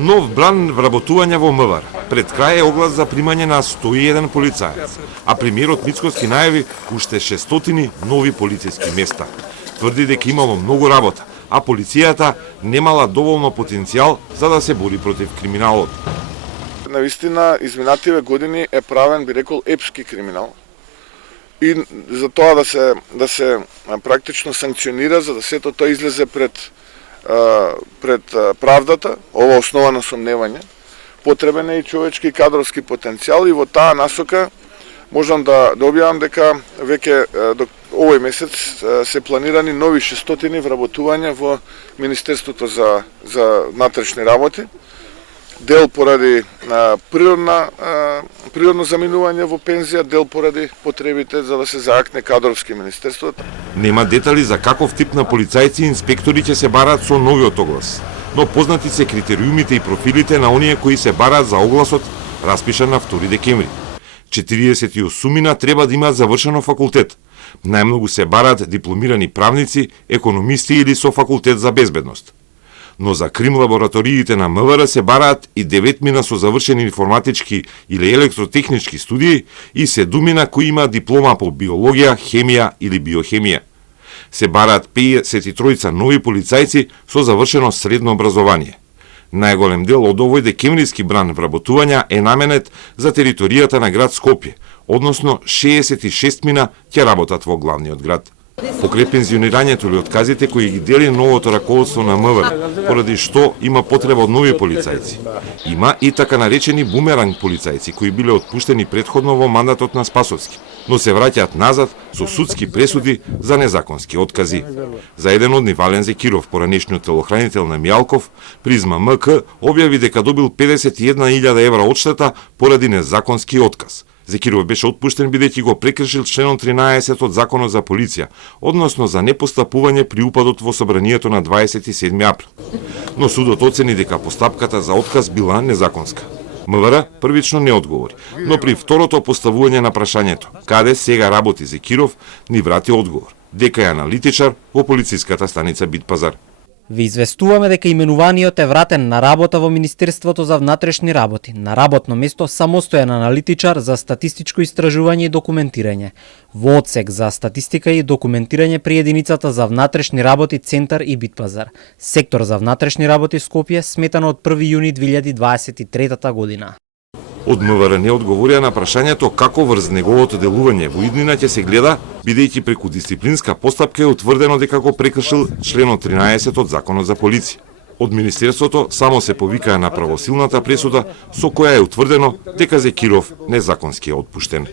Нов бран вработување во МВР. Пред крај е оглас за примање на 101 полицаец, а премиерот Мицкоски најави уште 600 нови полициски места. Тврди дека имало многу работа, а полицијата немала доволно потенцијал за да се бори против криминалот. Навистина, изминативе години е правен, би рекол, епски криминал. И за тоа да се практично санкционира, за да сето тоа излезе пред правдата, ова основа на сомневање, потребен е и човечки и кадровски потенцијал и во таа насока можам да објавам дека веќе до овој месец се планирани нови 600 вработувања во Министерството за внатрешни работи, дел поради природно заминување во пензија, дел поради потребите за да се заакне кадровски министерството. Нема детали за каков тип на полицајци и инспектори ќе се бараат со новиот оглас, но познати се критериумите и профилите на оние кои се бараат за огласот распишан на 2 декември. 48 треба да имаат завршено факултет. Најмногу се бараат дипломирани правници, економисти или со факултет за безбедност. Но за крим лабораториите на МВР се бараат и 9 со завршени информатички или електротехнички студии и 7 кои имаат диплома по биологија, хемија или биохемија. Се бараат 53 нови полицајци со завршено средно образование. Најголем дел од овој декемвриски бран вработувања е наменет за територијата на град Скопје, односно 66 ќе работат во главниот град. Покрај пензионирањето или отказите кои ги дели новото раководство на МВР, поради што има потреба од нови полицајци. Има и така наречени бумеранг полицајци кои биле отпуштени претходно во мандатот на Спасовски, но се враќаат назад со судски пресуди за незаконски откази. За еден од нив, Вален Зекиров, поранешниот телохранител на Мијалков, Призма МК објави дека добил 51.000 евра одштета поради незаконски отказ. Зекиров беше отпуштен бидејќи го прекршил членот 13 од Законот за полиција, односно за непостапување при упадот во собранието на 27 април. Но судот оцени дека постапката за отказ била незаконска. МВР првично не одговори, но при второто поставување на прашањето каде сега работи Зекиров, ни врати одговор дека е аналитичар во полициската станица Битпазар. Ви известуваме дека именуваниот е вратен на работа во Министерството за внатрешни работи, на работно место самостојан аналитичар за статистичко истражување и документирање, во одсек за статистика и документирање при единицата за внатрешни работи Центар и Битпазар, сектор за внатрешни работи Скопје, сметано од 1 јуни 2023 година. Од МВР не одговорија на прашањето како врз неговото делување во иднина ќе се гледа, бидејќи преку дисциплинска постапка е утврдено дека го прекршил членот 13 од Законот за полиција. Од Министерството само се повикаа на правосилната пресуда со која е утврдено дека Зекиров незаконски е отпуштен.